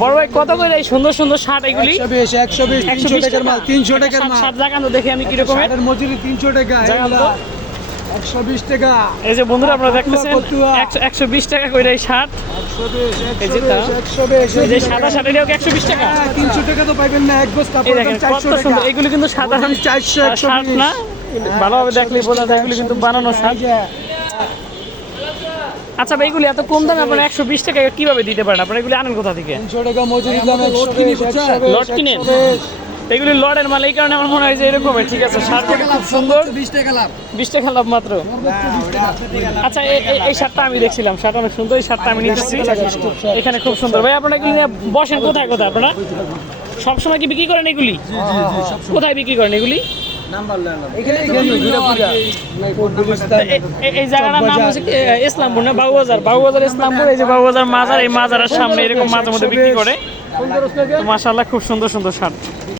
বড় ভাই কত করে এই সুন্দর সুন্দর শার্ট এগুলি? 120 300 টাকার মাল, 300 টাকার মাল। শার্ট দেখান তো দেখি আমি কি রকমের। শার্টের মজুরি 300 টাকা, দেখান তো। 120 টাকা। এই যে বন্ধুরা আপনারা দেখতেছেন 120 টাকা করে এই শার্ট। 120 এই যে তা। 120 এই যে সাদা শার্ট এটাও কি 120 টাকা? 300 টাকা তো পাইবেন না, এক বস্তা এই কাপড় দেখেন দাম কত 400 টাকা। সুন্দর। এগুলো কিন্তু সাধারণ 400 শার্ট না, ভালোভাবে দেখলেই বোঝা যায় এগুলো কিন্তু বানানো শার্ট। আচ্ছা ভাই এগুলি এত কম দামে আপনারা 120 টাকা কিভাবে দিতে পারেন? আপনারা এগুলি আনেন কোথা থেকে? 300 টাকা মজুরি দাম, 120 লট কিনেন? এগুলি লটের মাল, এই কারণে আমার মনে হয় যে এরকমের। ঠিক আছে, শার্ট খুব সুন্দর। 20 টাকা লাভ। 20 টাকা লাভ মাত্র। আচ্ছা এই শার্টটা আমি দেখছিলাম, শার্ট অনেক সুন্দর। এই শার্টটা আমি নিতেছি, এখানে খুব সুন্দর। ভাই আপনারা এগুলি নিয়ে বসেন কোথায় কোথায়? আপনারা সবসময় কি বিক্রি করেন এগুলি? কোথায় বিক্রি করেন এগুলি? এই জায়গাটার নাম হচ্ছে ইসলামপুর না, বাবুবাজার? বাবুবাজার ইসলামপুর। এই যে বাবুবাজার মাজার, এই মাজারের সামনে এরকম মাঝে মধ্যে বিক্রি করে। মাশাআল্লাহ খুব সুন্দর সুন্দর শার্ট।